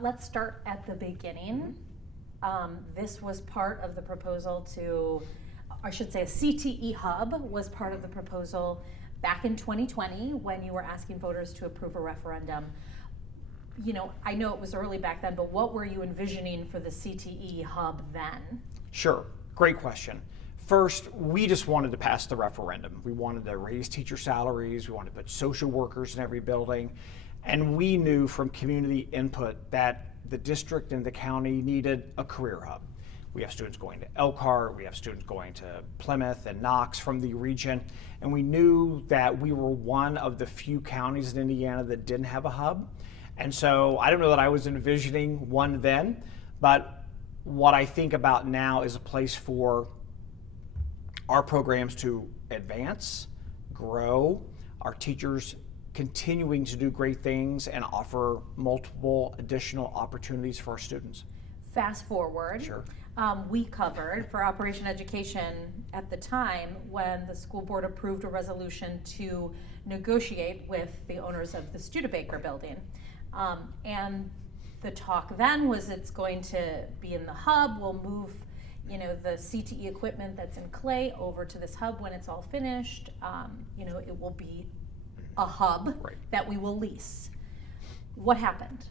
Let's start at the beginning. This was part of the proposal I should say a CTE hub was part of the proposal back in 2020 when you were asking voters to approve a referendum. I know it was early back then, but what were you envisioning for the CTE hub then? Sure, great question. First, we just wanted to pass the referendum. We wanted to raise teacher salaries, we wanted to put social workers in every building, and we knew from community input that the district and the county needed a career hub. We have students going to Elkhart, we have students going to Plymouth and Knox from the region, and we knew that we were one of the few counties in Indiana that didn't have a hub. And so I don't know that I was envisioning one then, but what I think about now is a place for our programs to advance, grow, our teachers continuing to do great things and offer multiple additional opportunities for our students. Fast forward. Sure. We covered for Operation Education at the time when the school board approved a resolution to negotiate with the owners of the Studebaker building. And the talk then was it's going to be in the hub. We'll move, the CTE equipment that's in Clay over to this hub when it's all finished. It will be a hub that we will lease. What happened?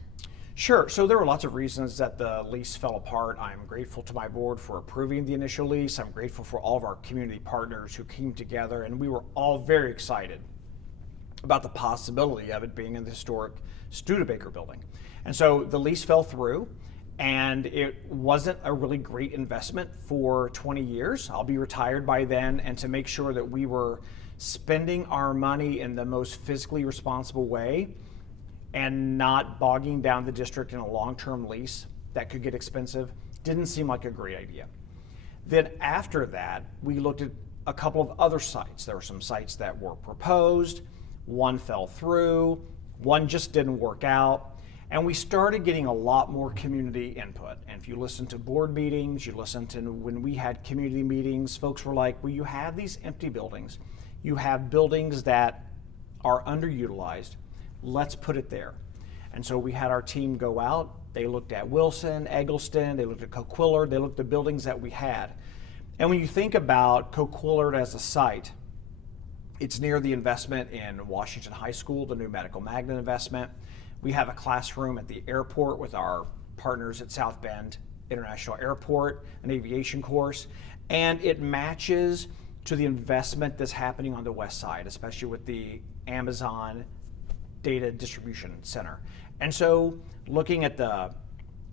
Sure. So there were lots of reasons that the lease fell apart. I'm grateful to my board for approving the initial lease. I'm grateful for all of our community partners who came together, and we were all very excited about the possibility of it being in the historic Studebaker building. And so the lease fell through, and it wasn't a really great investment for 20 years. I'll be retired by then, and to make sure that we were spending our money in the most fiscally responsible way and not bogging down the district in a long-term lease that could get expensive didn't seem like a great idea. Then after that, we looked at a couple of other sites. There were some sites that were proposed, one fell through, one just didn't work out, and we started getting a lot more community input. And if you listen to board meetings, you listen to when we had community meetings, folks were like, well, you have these empty buildings. You have buildings that are underutilized. Let's put it there. And so we had our team go out. They looked at Wilson, Eggleston, they looked at Coquillard, they looked at buildings that we had. And when you think about Coquillard as a site, it's near the investment in Washington High School, the new medical magnet investment. We have a classroom at the airport with our partners at South Bend International Airport, an aviation course, and it matches to the investment that's happening on the west side, especially with the Amazon data distribution center. And so looking at the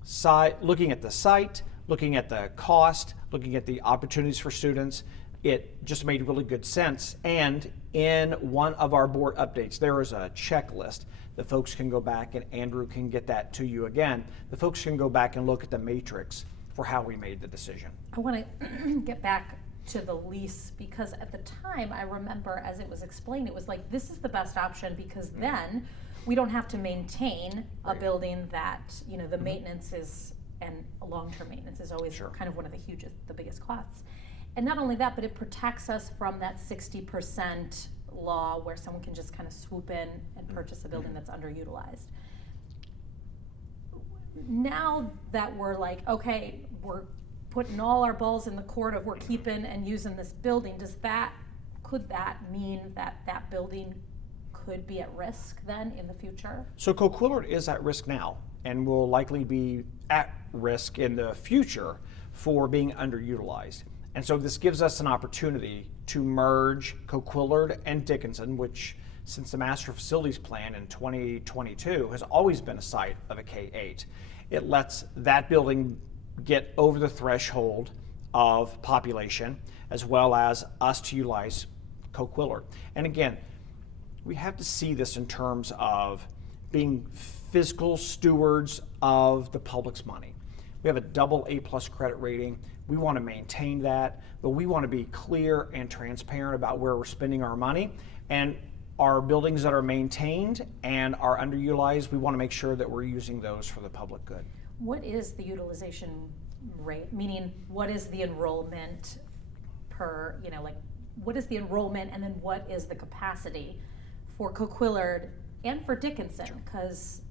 site, looking at the cost, looking at the opportunities for students, it just made really good sense. And in one of our board updates, there is a checklist that folks can go back, and Andrew can get that to you again. The folks can go back and look at the matrix for how we made the decision. I want to get back to the lease, because at the time I remember as it was explained, it was like, this is the best option because then we don't have to maintain a building that, the maintenance is, and long-term maintenance is always kind of one of the biggest costs. And not only that, but it protects us from that 60% law where someone can just kind of swoop in and purchase a building that's underutilized. Now that we're like, okay, we're putting all our balls in the court of we're keeping and using this building, could that mean that building could be at risk then in the future? So Coquillard is at risk now and will likely be at risk in the future for being underutilized. And so this gives us an opportunity to merge Coquillard and Dickinson, which since the Master Facilities Plan in 2022 has always been a site of a K-8. It lets that building get over the threshold of population, as well as us to utilize Coquillard. And again, we have to see this in terms of being fiscal stewards of the public's money. We have a double A+ credit rating. We want to maintain that, but we want to be clear and transparent about where we're spending our money. And our buildings that are maintained and are underutilized, we want to make sure that we're using those for the public good. What is the utilization rate? Meaning, what is the enrollment per, what is the enrollment, and then what is the capacity for Coquillard and for Dickinson? Because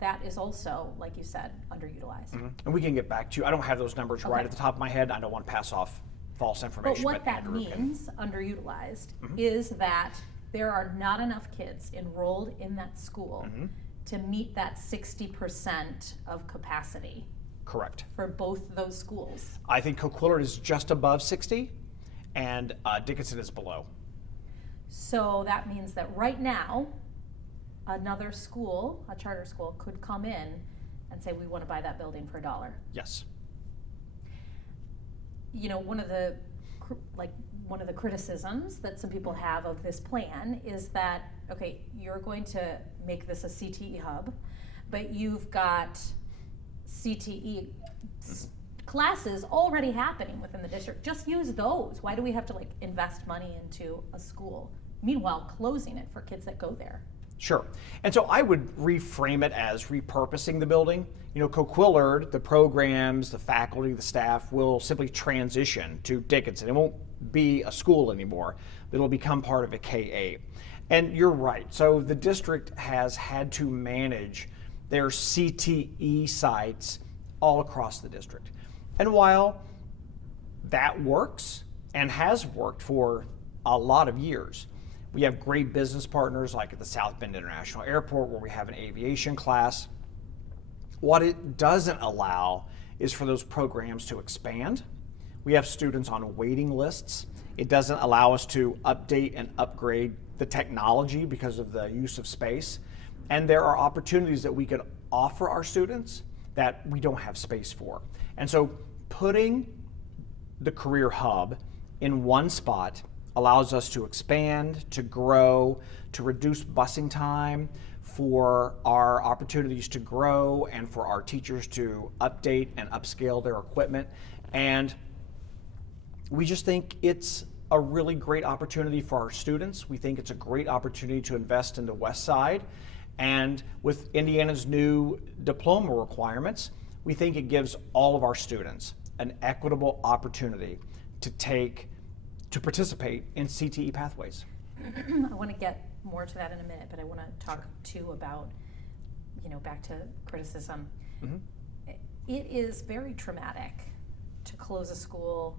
that is also, like you said, underutilized. And we can get back to you. I don't have those numbers right Okay. at the top of my head. I don't want to pass off false But information. what that Andrew can- means, underutilized, is that there are not enough kids enrolled in that school to meet that 60% of capacity Correct. for both those schools. I think Coquillard is just above 60, and Dickinson is below. So that means that right now, another school, a charter school, could come in and say, we want to buy that building for $1. Yes. You know, one of the criticisms that some people have of this plan is that, okay, you're going to make this a CTE hub, but you've got CTE classes already happening within the district. Just use those. Why do we have to invest money into a school? Meanwhile, closing it for kids that go there. Sure. And so I would reframe it as repurposing the building. You know, Coquillard, the programs, the faculty, the staff will simply transition to Dickinson. It won't be a school anymore, but it'll become part of a K-8. And you're right. So the district has had to manage their CTE sites all across the district. And while that works and has worked for a lot of years, we have great business partners like at the South Bend International Airport where we have an aviation class. What it doesn't allow is for those programs to expand. We have students on waiting lists. It doesn't allow us to update and upgrade the technology because of the use of space. And there are opportunities that we could offer our students that we don't have space for. And so putting the career hub in one spot allows us to expand, to grow, to reduce busing time, for our opportunities to grow, and for our teachers to update and upscale their equipment. And we just think it's a really great opportunity for our students. We think it's a great opportunity to invest in the West Side. And with Indiana's new diploma requirements, we think it gives all of our students an equitable opportunity to participate in CTE pathways. I want to get more to that in a minute, but I want to talk too about, back to criticism. It is very traumatic to close a school,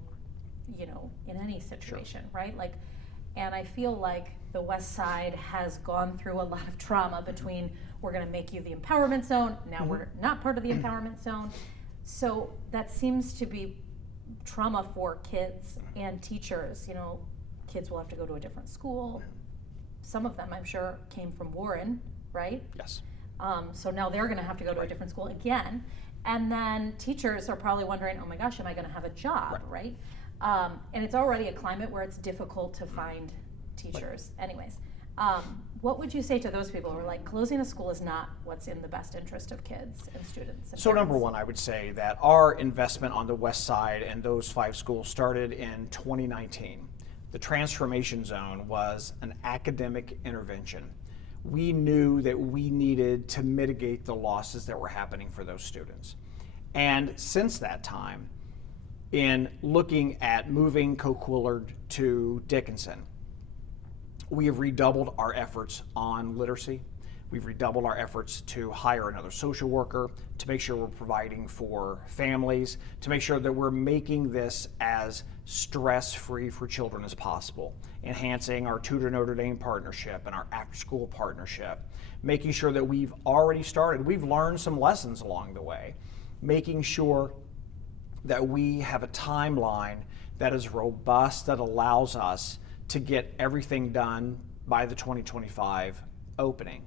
in any situation, right? And I feel like the West Side has gone through a lot of trauma between we're going to make you the empowerment zone, now we're not part of the empowerment zone. So that seems to be trauma for kids and teachers. Kids will have to go to a different school. Some of them, I'm sure, came from Warren, right? Yes. So now they're going to have to go to a different school again. And then teachers are probably wondering, oh my gosh, am I going to have a job, right? And it's already a climate where it's difficult to find teachers. Anyways, what would you say to those people who are like, closing a school is not what's in the best interest of kids and students and So parents? number one, I would say that our investment on the West Side and those 5 schools started in 2019. The transformation zone was an academic intervention. We knew that we needed to mitigate the losses that were happening for those students. And since that time, in looking at moving Coquillard to Dickinson, we have redoubled our efforts on literacy. We've redoubled our efforts to hire another social worker, to make sure we're providing for families, to make sure that we're making this as stress-free for children as possible, enhancing our Tutor Notre Dame partnership and our after-school partnership, making sure that we've already started. We've learned some lessons along the way, making sure that we have a timeline that is robust, that allows us to get everything done by the 2025 opening.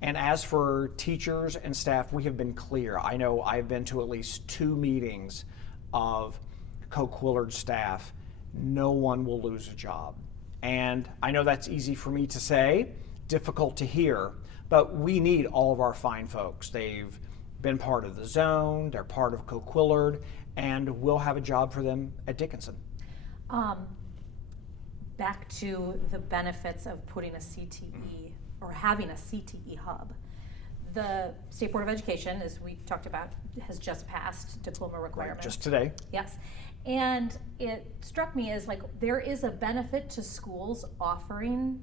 And as for teachers and staff, we have been clear. I know I've been to at least 2 meetings of Coquillard staff. No one will lose a job. And I know that's easy for me to say, difficult to hear, but we need all of our fine folks. They've been part of the zone, they're part of Coquillard, and we'll have a job for them at Dickinson. Back to the benefits of putting a CTE or having a CTE hub. The State Board of Education, as we talked about, has just passed diploma requirements. Just today. Yes. And it struck me as there is a benefit to schools offering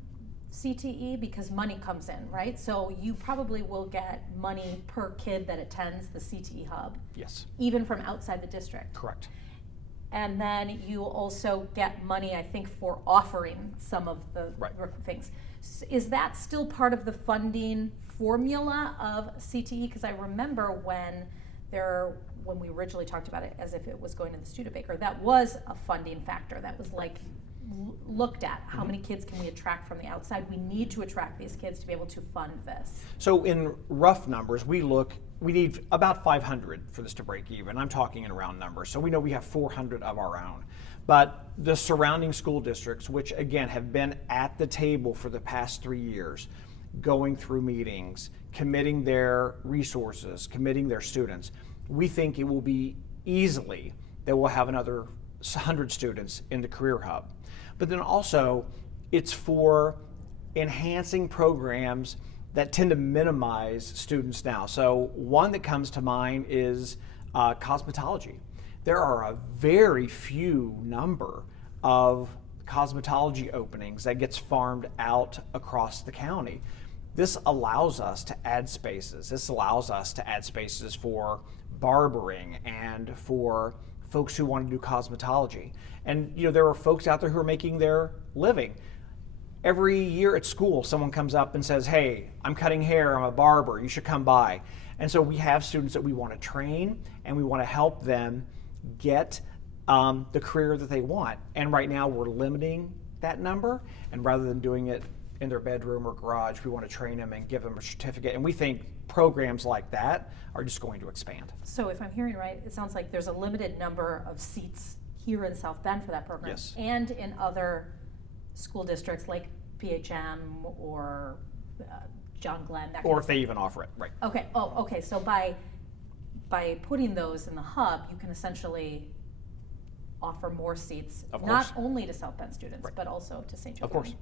CTE because money comes in, right? So you probably will get money per kid that attends the CTE hub. Yes. Even from outside the district. Correct. And then you also get money, I think, for offering some of the Right. things. Is that still part of the funding formula of CTE? Because I remember when we originally talked about it as if it was going to the Studebaker, that was a funding factor. That was like looked at. How many kids can we attract from the outside? We need to attract these kids to be able to fund this. So in rough numbers, we need about 500 for this to break even. I'm talking in round numbers. So we know we have 400 of our own. But the surrounding school districts, which again have been at the table for the past 3 years, going through meetings, committing their resources, committing their students, we think it will be easily that we'll have another 100 students in the Career Hub. But then also, it's for enhancing programs that tend to minimize students now. So one that comes to mind is cosmetology. There are a very few number of cosmetology openings that gets farmed out across the county. This allows us to add spaces. This allows us to add spaces for barbering and for folks who want to do cosmetology. And there are folks out there who are making their living. Every year at school, someone comes up and says, hey, I'm cutting hair, I'm a barber, you should come by. And so we have students that we want to train and we want to help them get the career that they want. And right now we're limiting that number, and rather than doing it in their bedroom or garage, we want to train them and give them a certificate. And we think programs like that are just going to expand. So if I'm hearing right, it sounds like there's a limited number of seats here in South Bend for that program. Yes. And in other school districts like PHM or John Glenn. That Or if they even offer it, right. Okay. Oh, okay. So by putting those in the hub, you can essentially offer more seats, Of not course. only to South Bend students, Right. but also to St. Joe Of course.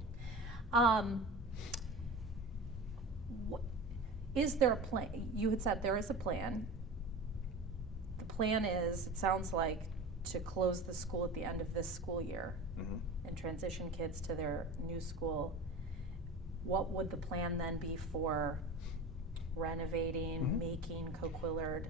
County. Is there a plan? You had said there is a plan. The plan is, it sounds like, to close the school at the end of this school year and transition kids to their new school. What would the plan then be for renovating, making Coquillard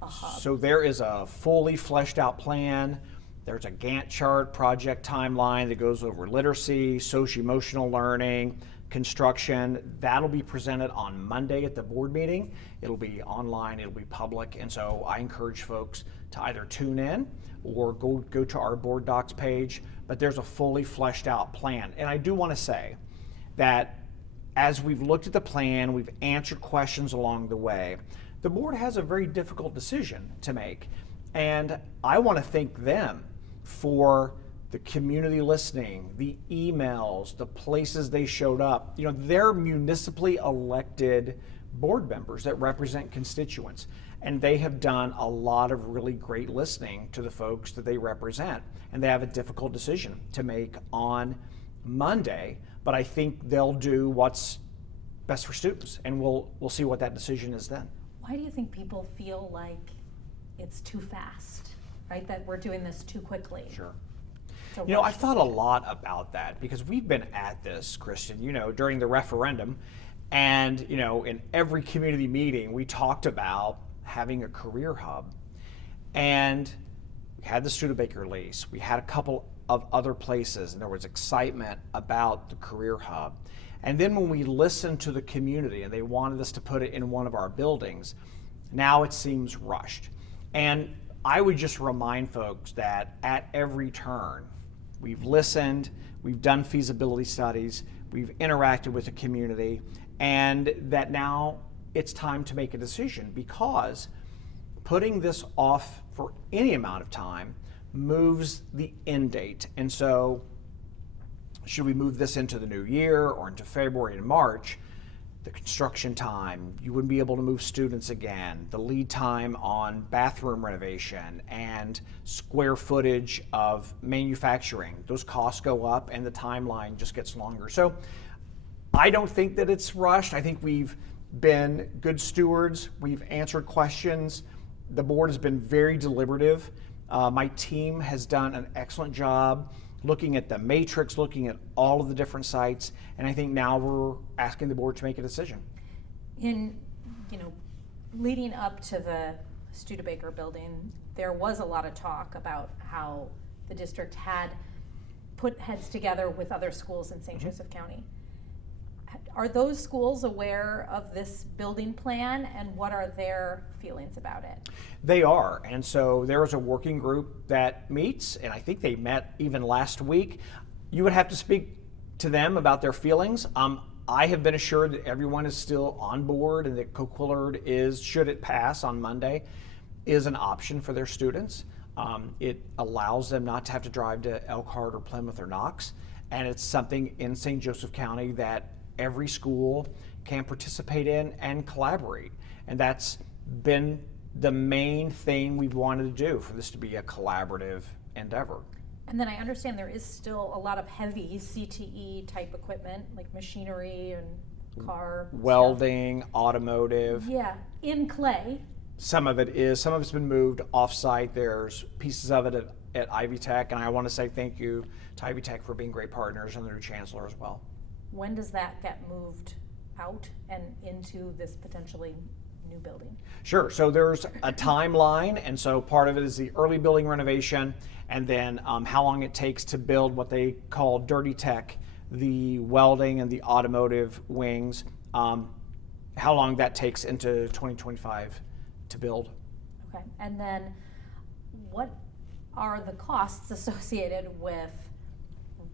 a hub? So there is a fully fleshed out plan. There's a Gantt chart, project timeline that goes over literacy, socio-emotional learning, construction. That'll be presented on Monday at the board meeting. It'll be online, it'll be public, and so I encourage folks to either tune in or go to our board docs page, but there's a fully fleshed out plan. And I do want to say that as we've looked at the plan, we've answered questions along the way, the board has a very difficult decision to make. And I want to thank them for the community listening, the emails, the places they showed up. They're municipally elected board members that represent constituents, and they have done a lot of really great listening to the folks that they represent. And they have a difficult decision to make on Monday, but I think they'll do what's best for students, and we'll see what that decision is then. Why do you think people feel like it's too fast, right? That we're doing this too quickly? Sure. It's a rush I've thought a lot about that because we've been at this, Kristen, during the referendum, and, in every community meeting, we talked about having a career hub, and we had the Studebaker lease. We had a couple of other places, and there was excitement about the career hub. And then when we listened to the community and they wanted us to put it in one of our buildings, now it seems rushed. And I would just remind folks that at every turn, we've listened, we've done feasibility studies, we've interacted with the community, and that now it's time to make a decision, because putting this off for any amount of time moves the end date. And so should we move this into the new year or into February and March, the construction time, you wouldn't be able to move students again, the lead time on bathroom renovation and square footage of manufacturing, those costs go up and the timeline just gets longer. So I don't think that it's rushed. I think we've been good stewards. We've answered questions. The board has been very deliberative. My team has done an excellent job looking at the matrix, looking at all of the different sites, and I think now we're asking the board to make a decision. In, leading up to the Studebaker building, there was a lot of talk about how the district had put heads together with other schools in St. Joseph County. Are those schools aware of this building plan, and what are their feelings about it? They are, and so there is a working group that meets, and I think they met even last week. You would have to speak to them about their feelings. I have been assured that everyone is still on board and that Coquillard is, should it pass on Monday, is an option for their students. It allows them not to have to drive to Elkhart or Plymouth or Knox, and it's something in St. Joseph County that every school can participate in and collaborate. And that's been the main thing we've wanted to do, for this to be a collaborative endeavor. And then I understand there is still a lot of heavy CTE type equipment, like machinery and car Welding, stuff. automotive. Yeah, in Clay. Some of it's been moved off-site. There's pieces of it at Ivy Tech, and I want to say thank you to Ivy Tech for being great partners and their chancellor as well. When does that get moved out and into this potentially new building? Sure, so there's a timeline, and so part of it is the early building renovation, and then how long it takes to build what they call dirty tech, the welding and the automotive wings, how long that takes into 2025 to build. Okay, and then what are the costs associated with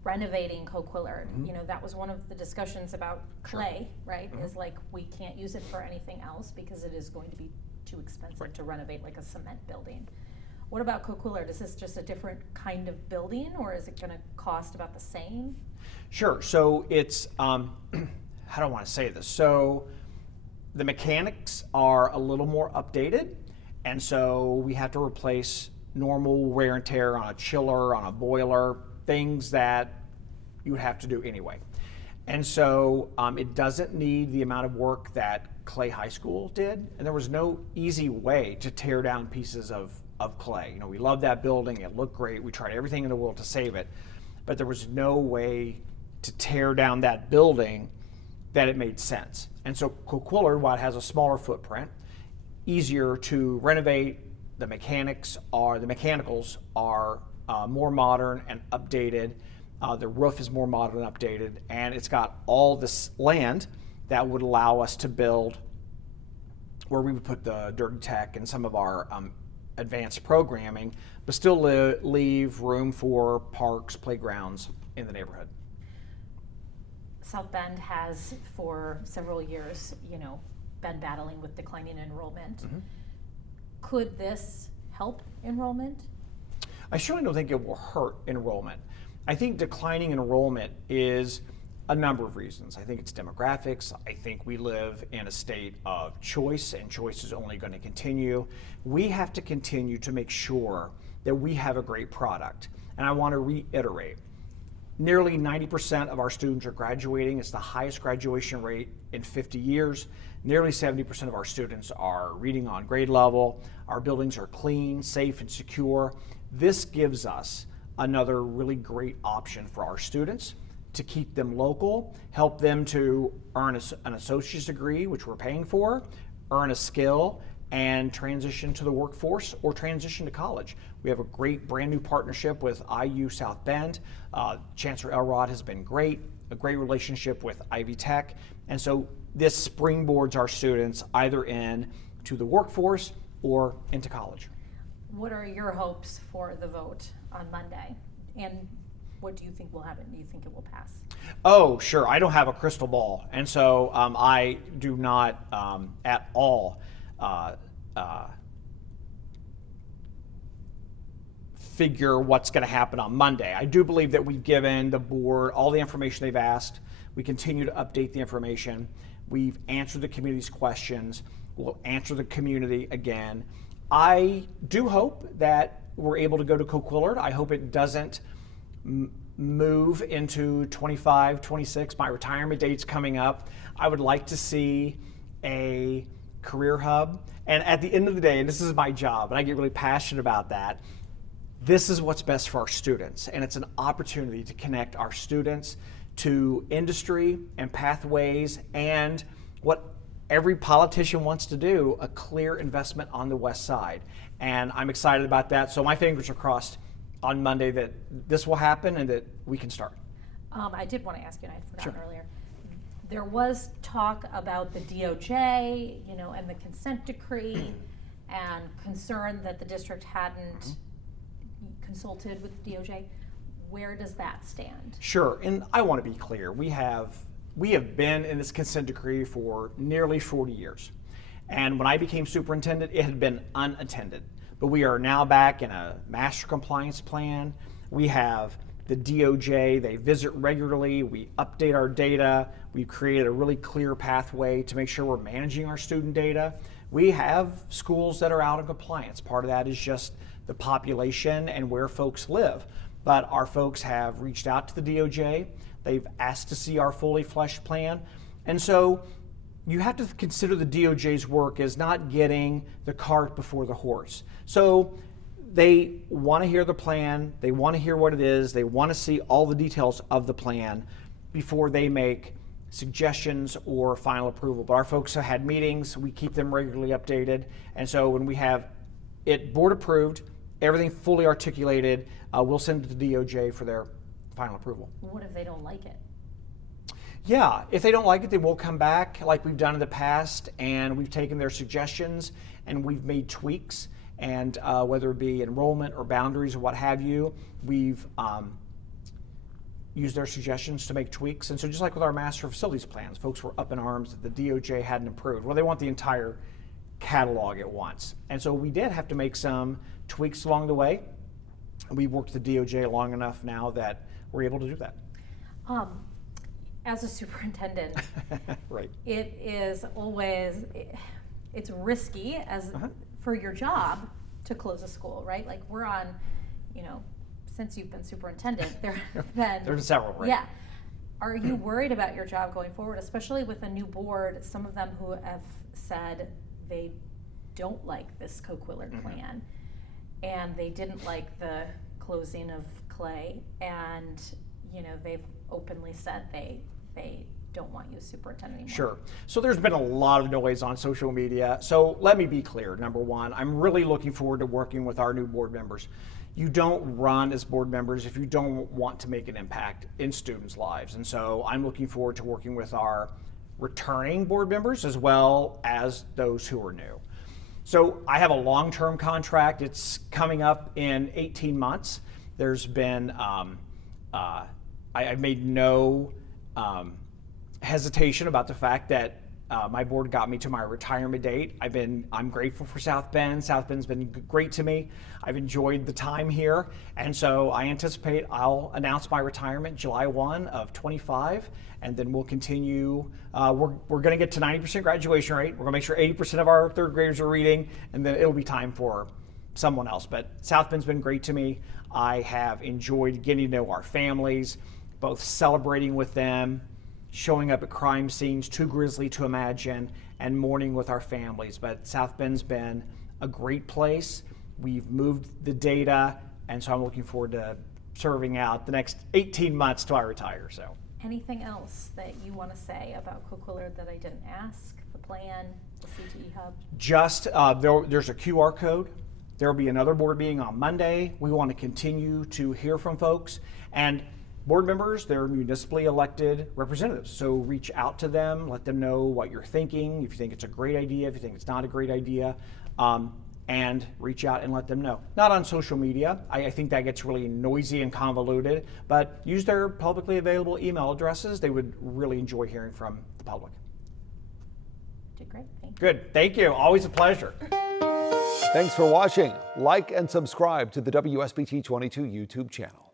renovating Coquillard? That was one of the discussions about Clay, right? Is like, we can't use it for anything else because it is going to be too expensive to renovate like a cement building. What about Coquillard? Is this just a different kind of building, or is it going to cost about the same? Sure, so it's, how do I want to say this? So the mechanics are a little more updated, and so we have to replace normal wear and tear on a chiller, on a boiler, things that you would have to do anyway. And so it doesn't need the amount of work that Clay High School did, and there was no easy way to tear down pieces of Clay. We loved that building, it looked great, we tried everything in the world to save it, but there was no way to tear down that building that it made sense. And so Coquillard, while it has a smaller footprint, easier to renovate, the mechanicals are more modern and updated. The roof is more modern and updated, and it's got all this land that would allow us to build where we would put the dirty tech and some of our advanced programming, but still leave room for parks, playgrounds in the neighborhood. South Bend has for several years, been battling with declining enrollment. Could this help enrollment? I surely don't think it will hurt enrollment. I think declining enrollment is a number of reasons. I think it's demographics. I think we live in a state of choice, and choice is only going to continue. We have to continue to make sure that we have a great product. And I want to reiterate, nearly 90% of our students are graduating. It's the highest graduation rate in 50 years. Nearly 70% of our students are reading on grade level. Our buildings are clean, safe, and secure. This gives us another really great option for our students to keep them local, help them to earn an associate's degree, which we're paying for, earn a skill, and transition to the workforce or transition to college. We have a great brand new partnership with IU South Bend. Chancellor Elrod has been great, a great relationship with Ivy Tech. And so this springboards our students either into the workforce or into college. What are your hopes for the vote on Monday? And what do you think will happen? Do you think it will pass? Oh, sure. I don't have a crystal ball. And so I do not at all figure what's going to happen on Monday. I do believe that we've given the board all the information they've asked. We continue to update the information. We've answered the community's questions. We'll answer the community again. I do hope that we're able to go to Coquillard. I hope it doesn't move into 25, 26. My retirement date's coming up. I would like to see a career hub. And at the end of the day, and this is my job, and I get really passionate about that, this is what's best for our students, and it's an opportunity to connect our students to industry and pathways and what every politician wants to do, a clear investment on the west side. And I'm excited about that. So my fingers are crossed on Monday that this will happen and that we can start. I did want to ask you, and I had forgotten Sure. earlier. There was talk about the DOJ, and the consent decree, and concern that the district hadn't consulted with the DOJ. Where does that stand? Sure, and I want to be clear. We have been in this consent decree for nearly 40 years. And when I became superintendent, it had been unattended. But we are now back in a master compliance plan. We have the DOJ, they visit regularly, we update our data, we've created a really clear pathway to make sure we're managing our student data. We have schools that are out of compliance. Part of that is just the population and where folks live. But our folks have reached out to the DOJ, they've asked to see our fully fleshed plan. And so you have to consider the DOJ's work as not getting the cart before the horse. So they want to hear the plan, they want to hear what it is, they want to see all the details of the plan before they make suggestions or final approval. But our folks have had meetings, we keep them regularly updated, and so when we have it board approved, everything fully articulated, we'll send it to the DOJ for their final approval. What if they don't like it? Yeah, if they don't like it, they will come back like we've done in the past, and we've taken their suggestions and we've made tweaks, and whether it be enrollment or boundaries or what have you, we've used their suggestions to make tweaks. And so just like with our master facilities plans, folks were up in arms that the DOJ hadn't approved. Well, they want the entire catalog at once. And so we did have to make some tweaks along the way. We've worked with the DOJ long enough now that we're able to do that. As a superintendent, Right. it is always, it's risky as for your job to close a school, right? Like we're on, since you've been superintendent, there have been. There's several, right? Yeah. Are you worried about your job going forward, especially with a new board, some of them who have said they don't like this Coquillard plan, and they didn't like the closing of Clay, and they've openly said they don't want you as superintendent anymore. Sure. So there's been a lot of noise on social media. So let me be clear. Number one, I'm really looking forward to working with our new board members. You don't run as board members if you don't want to make an impact in students' lives. And so I'm looking forward to working with our returning board members as well as those who are new. So I have a long-term contract. It's coming up in 18 months. There's been, I've made no hesitation about the fact that my board got me to my retirement date. I'm grateful for South Bend. South Bend's been great to me. I've enjoyed the time here, and so I anticipate I'll announce my retirement July 1 of 25, and then we'll continue. We're going to get to 90% graduation rate. We're going to make sure 80% of our third graders are reading, and then it'll be time for someone else. But South Bend's been great to me. I have enjoyed getting to know our families, both celebrating with them, showing up at crime scenes, too grisly to imagine, and mourning with our families. But South Bend's been a great place. We've moved the data, and so I'm looking forward to serving out the next 18 months till I retire. So, anything else that you want to say about Coquillard that I didn't ask? The plan, the CTE hub? Just there's a QR code. There will be another board meeting on Monday. We want to continue to hear from folks, and board members, they're municipally elected representatives. So reach out to them, let them know what you're thinking, if you think it's a great idea, if you think it's not a great idea, and reach out and let them know. Not on social media. I think that gets really noisy and convoluted, but use their publicly available email addresses. They would really enjoy hearing from the public. Did great, thank you. Good, thank you, always a pleasure. Thanks for watching. Like and subscribe to the WSBT 22 YouTube channel.